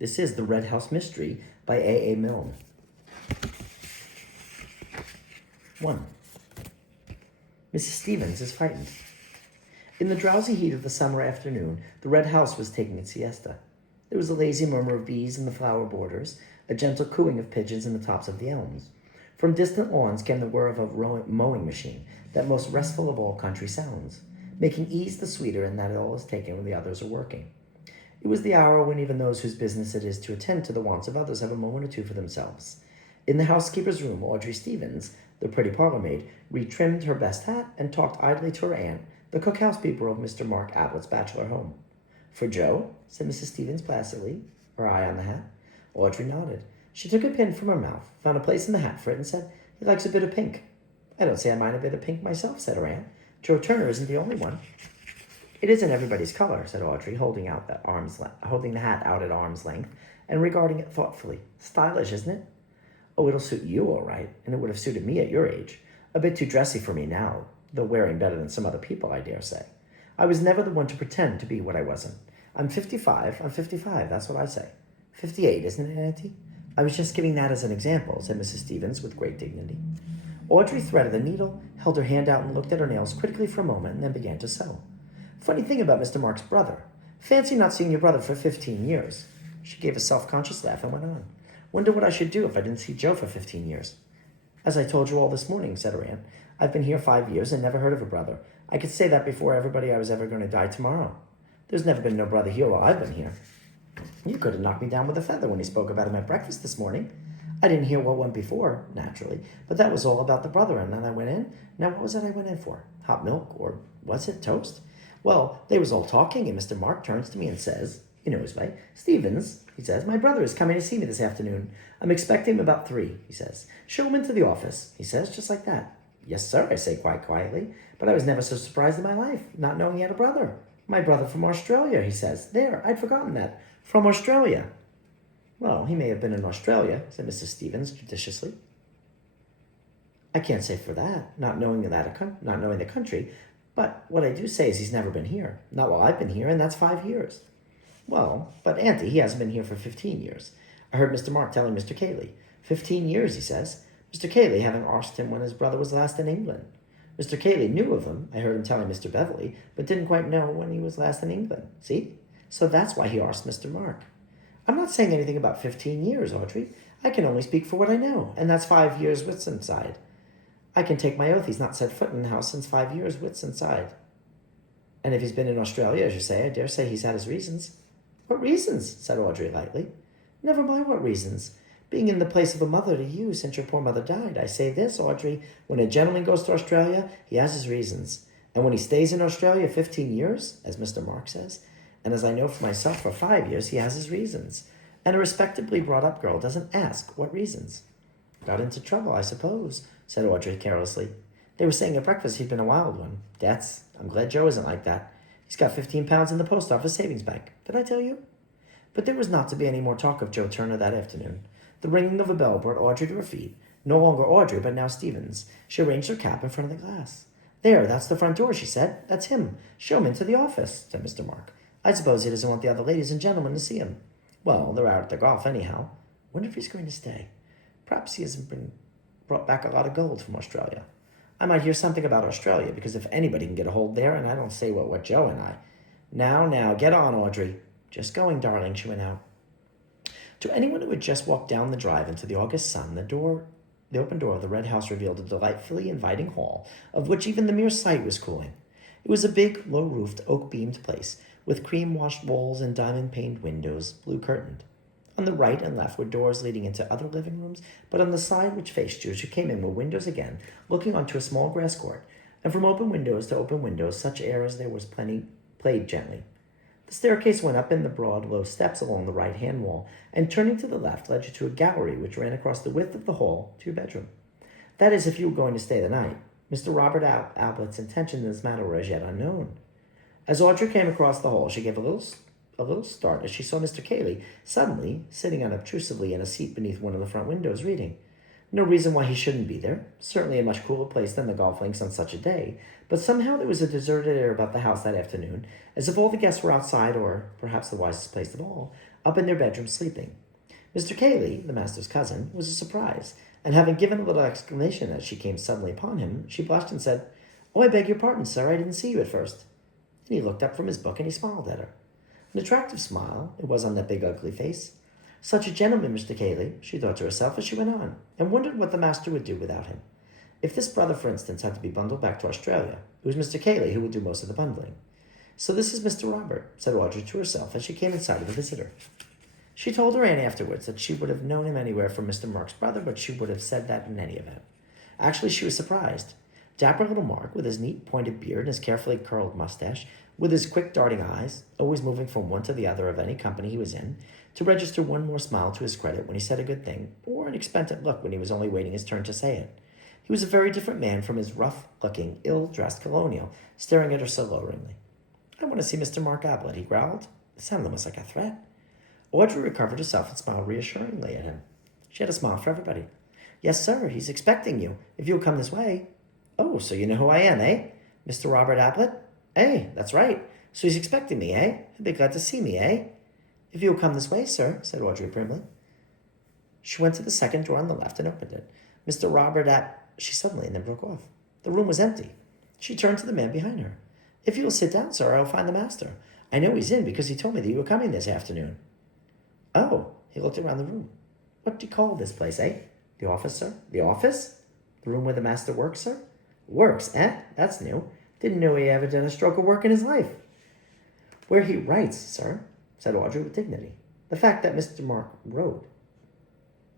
This is The Red House Mystery by A. Milne. 1. Mrs. Stevens is frightened. In the drowsy heat of the summer afternoon, the Red House was taking its siesta. There was a lazy murmur of bees in the flower borders, a gentle cooing of pigeons in the tops of the elms. From distant lawns came the whir of a mowing machine, that most restful of all country sounds, making ease the sweeter in that all is taken when the others are working. It was the hour when even those whose business it is to attend to the wants of others have a moment or two for themselves. In the housekeeper's room, Audrey Stevens, the pretty parlour-maid, retrimmed her best hat and talked idly to her aunt, the cook-housekeeper of Mr. Mark Ablett's bachelor home. "For Joe?" said Mrs. Stevens placidly, her eye on the hat. Audrey nodded. She took a pin from her mouth, found a place in the hat for it, and said, "He likes a bit of pink." "I don't say I mind a bit of pink myself," said her aunt. "Joe Turner isn't the only one." "It isn't everybody's color," said Audrey, holding the hat out at arm's length and regarding it thoughtfully. "Stylish, isn't it?" "Oh, it'll suit you all right, and it would have suited me at your age. A bit too dressy for me now, though wearing better than some other people, I dare say. I was never the one to pretend to be what I wasn't. I'm 55, that's what I say. 58, isn't it, Auntie?" "I was just giving that as an example," said Mrs. Stevens with great dignity. Audrey threaded the needle, held her hand out and looked at her nails critically for a moment, and then began to sew. "Funny thing about Mr. Mark's brother. Fancy not seeing your brother for 15 years. She gave a self-conscious laugh and went on. "Wonder what I should do if I didn't see Joe for 15 years. "As I told you all this morning," said her aunt. "I've been here 5 years and never heard of a brother. I could say that before everybody I was ever going to die tomorrow. There's never been no brother here while I've been here. You could have knocked me down with a feather when he spoke about him at breakfast this morning. I didn't hear what went before, naturally, but that was all about the brother, and then I went in. Now, what was it I went in for? Hot milk, or was it toast? Well, they was all talking, and Mr. Mark turns to me and says, you know his way, 'Stevens,' he says, 'my brother is coming to see me this afternoon. I'm expecting him about 3, he says. Show him into the office,' he says, just like that. 'Yes, sir,' I say quite quietly, but I was never so surprised in my life, not knowing he had a brother. 'My brother from Australia,' he says. There, I'd forgotten that. From Australia." "Well, he may have been in Australia," said Mrs. Stevens judiciously. "I can't say for that, not knowing the country, but what I do say is he's never been here. Not while I've been here, and that's 5 years. "Well, but Auntie, he hasn't been here for 15 years. I heard Mr. Mark telling Mr. Cayley. 15 years, he says. Mr. Cayley having asked him when his brother was last in England. Mr. Cayley knew of him, I heard him telling Mr. Beverley, but didn't quite know when he was last in England. See? So that's why he asked Mr. Mark. I'm not saying anything about 15 years, Audrey. I can only speak for what I know, and that's 5 years Whitsuntide. I can take my oath he's not set foot in the house since 5 years Whitsuntide. And if he's been in Australia, as you say, I dare say he's had his reasons." "What reasons?" said Audrey lightly. "Never mind what reasons. Being in the place of a mother to you since your poor mother died, I say this, Audrey, when a gentleman goes to Australia, he has his reasons. And when he stays in Australia 15 years, as Mr. Mark says, and as I know for myself for 5 years, he has his reasons. And a respectably brought-up girl doesn't ask what reasons." "Got into trouble, I suppose," said Audrey carelessly. "They were saying at breakfast he'd been a wild one. I'm glad Joe isn't like that. He's got 15 pounds in the post office savings bank. Did I tell you?" But there was not to be any more talk of Joe Turner that afternoon. The ringing of a bell brought Audrey to her feet. No longer Audrey, but now Stevens. She arranged her cap in front of the glass. "There, that's the front door," she said. "That's him. Show him into the office," said Mr. Mark. "I suppose he doesn't want the other ladies and gentlemen to see him. Well, they're out at the golf anyhow. Wonder if he's going to stay. Perhaps he hasn't brought back a lot of gold from Australia. I might hear something about Australia, because if anybody can get a hold there, and I don't say what Joe and I. Now, get on, Audrey." "Just going, darling," she went out. To anyone who had just walked down the drive into the August sun, the open door of the Red House revealed a delightfully inviting hall, of which even the mere sight was cooling. It was a big, low-roofed, oak-beamed place, with cream-washed walls and diamond-paned windows, blue-curtained. On the right and left were doors leading into other living rooms, but on the side which faced you as you came in were windows again, looking onto a small grass court, and from open windows to open windows such air as there was plenty played gently. The staircase went up in the broad, low steps along the right-hand wall, and turning to the left led you to a gallery which ran across the width of the hall to your bedroom. That is, if you were going to stay the night. Mr. Robert Ablett's intentions in this matter were as yet unknown. As Audrey came across the hall, she gave a little start as she saw Mr. Cayley suddenly sitting unobtrusively in a seat beneath one of the front windows, reading. No reason why he shouldn't be there. Certainly a much cooler place than the golf links on such a day. But somehow there was a deserted air about the house that afternoon, as if all the guests were outside, or, perhaps the wisest place of all, up in their bedrooms sleeping. Mr. Cayley, the master's cousin, was a surprise, and having given a little exclamation as she came suddenly upon him, she blushed and said, "Oh, I beg your pardon, sir, I didn't see you at first." And he looked up from his book and he smiled at her. An attractive smile it was on that big ugly face. Such a gentleman, Mr. Cayley, she thought to herself as she went on, and wondered what the master would do without him. If this brother, for instance, had to be bundled back to Australia, it was Mr. Cayley who would do most of the bundling. "So this is Mr. Robert," said Audrey to herself as she came in sight of the visitor. She told her aunt afterwards that she would have known him anywhere from Mr. Mark's brother, but she would have said that in any event. Actually, she was surprised. Dapper little Mark, with his neat pointed beard and his carefully curled mustache, with his quick darting eyes, always moving from one to the other of any company he was in, to register one more smile to his credit when he said a good thing, or an expectant look when he was only waiting his turn to say it. He was a very different man from his rough-looking, ill-dressed colonial, staring at her so loweringly. "I want to see Mr. Mark Ablett," he growled. It sounded almost like a threat. Audrey recovered herself and smiled reassuringly at him. She had a smile for everybody. "Yes, sir, he's expecting you, if you'll come this way." "Oh, so you know who I am, eh? Mr. Robert Ablett? Eh, that's right. So he's expecting me, eh? He'll be glad to see me, eh?" "If you'll come this way, sir," said Audrey primly. She went to the second door on the left and opened it. "Mr. Robert She suddenly and then broke off. The room was empty. She turned to the man behind her. "If you will sit down, sir, I will find the master. I know he's in because he told me that you were coming this afternoon." "Oh," he looked around the room. "What do you call this place, eh? The office, sir? The office? The room where the master works, sir?" "Works, eh? That's new. Didn't know he ever done a stroke of work in his life." "Where he writes, sir," said Audrey with dignity. "The fact that Mr. Mark wrote,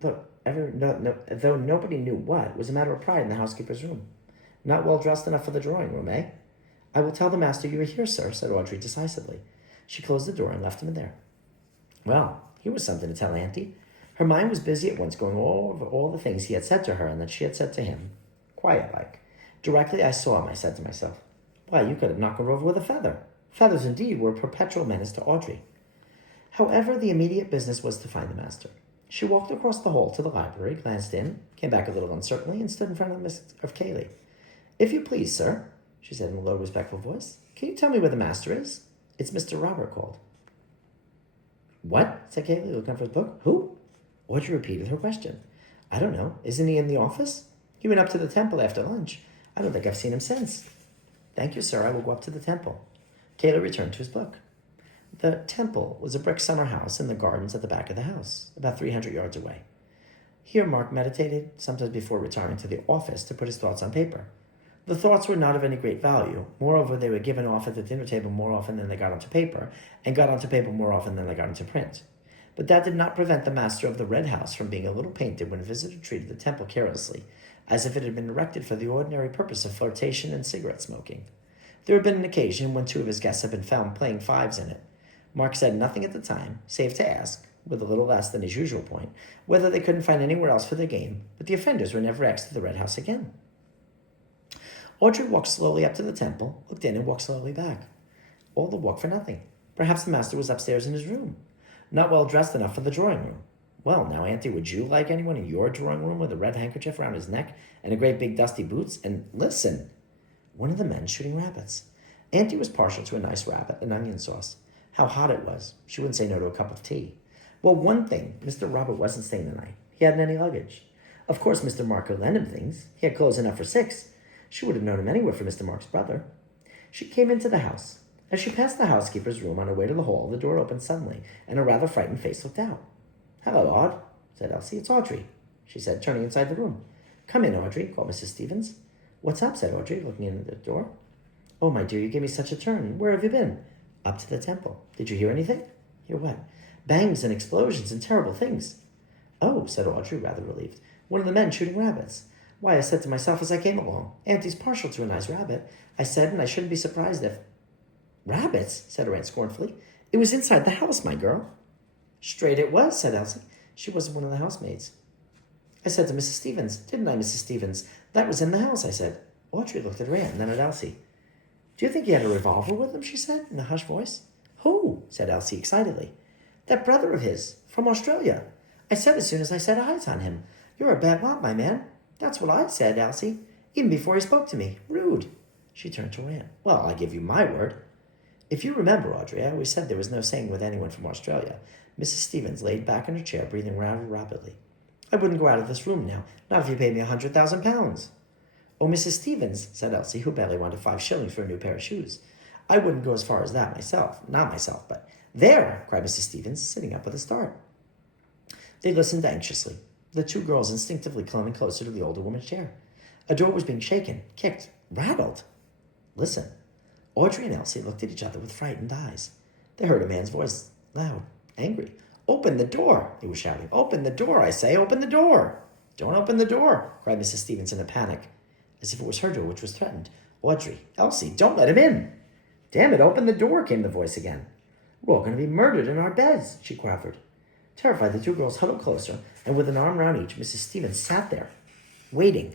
though nobody knew what, was a matter of pride in the housekeeper's room. Not well dressed enough for the drawing room, eh?" "I will tell the master you are here, sir," said Audrey decisively. She closed the door and left him in there. Well, here was something to tell Auntie. Her mind was busy at once going over all the things he had said to her and that she had said to him. Quiet-like. Directly I saw him, I said to myself, "Why, you could have knocked her over with a feather." Feathers, indeed, were a perpetual menace to Audrey. However, the immediate business was to find the master. She walked across the hall to the library, glanced in, came back a little uncertainly, and stood in front of Mr. Cayley. "If you please, sir," she said in a low, respectful voice, "can you tell me where the master is?" "It's Mr. Robert called." "What?" said Cayley, looking for his book. "Who?" Audrey repeated her question. "I don't know. Isn't he in the office? He went up to the temple after lunch. I don't think I've seen him since." "Thank you, sir. I will go up to the temple." Cayley returned to his book. The temple was a brick summer house in the gardens at the back of the house, about 300 yards away. Here Mark meditated, sometimes before retiring to the office to put his thoughts on paper. The thoughts were not of any great value. Moreover, they were given off at the dinner table more often than they got onto paper, and got onto paper more often than they got into print. But that did not prevent the master of the Red House from being a little painted when a visitor treated the temple carelessly, as if it had been erected for the ordinary purpose of flirtation and cigarette smoking. There had been an occasion when 2 of his guests had been found playing fives in it. Mark said nothing at the time, save to ask, with a little less than his usual point, whether they couldn't find anywhere else for their game, but the offenders were never asked to the Red House again. Audrey walked slowly up to the temple, looked in, and walked slowly back. All the walk for nothing. Perhaps the master was upstairs in his room, not well dressed enough for the drawing room. Well, now, Auntie, would you like anyone in your drawing room with a red handkerchief around his neck and a great big dusty boots? And listen, one of the men shooting rabbits. Auntie was partial to a nice rabbit and onion sauce. How hot it was. She wouldn't say no to a cup of tea. Well, one thing, Mr. Robert wasn't staying the night. He hadn't any luggage. Of course, Mr. Mark could lend him things. He had clothes enough for 6. She would have known him anywhere for Mr. Mark's brother. She came into the house. As she passed the housekeeper's room on her way to the hall, the door opened suddenly, and a rather frightened face looked out. "Hello, Aud," said Elsie. "It's Audrey," she said, turning inside the room. "Come in, Audrey," called Mrs. Stevens. "What's up?" said Audrey, looking in at the door. "Oh, my dear, you gave me such a turn. Where have you been?" "Up to the temple. Did you hear anything?" "Hear what?" "Bangs and explosions and terrible things." "Oh," said Audrey, rather relieved. "One of the men shooting rabbits. Why, I said to myself as I came along, Auntie's partial to a nice rabbit. I said, and I shouldn't be surprised if—" "Rabbits?" said her aunt scornfully. "It was inside the house, my girl." "Straight it was," said Elsie. "She wasn't one of the housemaids." "I said to Mrs. Stevens, didn't I, Mrs. Stevens? That was in the house," I said. Audrey looked at her aunt and then at Elsie. "Do you think he had a revolver with him?" she said, in a hushed voice. "Who?" said Elsie excitedly. "That brother of his, from Australia. I said as soon as I set eyes on him. You're a bad lot, my man. That's what I said, Elsie, even before he spoke to me. Rude. She turned to her aunt. Well, I give you my word. If you remember, Audrey, I always said there was no saying with anyone from Australia. Mrs. Stevens laid back in her chair, breathing rather rapidly. I wouldn't go out of this room now, not if you paid me 100,000 pounds. Oh, Mrs. Stevens, said Elsie, who barely wanted 5 shillings for a new pair of shoes. I wouldn't go as far as that myself. Not myself, but... There, cried Mrs. Stevens, sitting up with a start. They listened anxiously, the 2 girls instinctively coming closer to the older woman's chair. A door was being shaken, kicked, rattled. Listen. Audrey and Elsie looked at each other with frightened eyes. They heard a man's voice, loud, angry. Open the door, he was shouting. Open the door, I say, open the door. Don't open the door, cried Mrs. Stevens in a panic, as if it was her door which was threatened. Audrey, Elsie, don't let him in. Damn it, open the door, came the voice again. We're all going to be murdered in our beds, she quavered. Terrified, the 2 girls huddled closer, and with an arm round each, Mrs. Stevens sat there, waiting.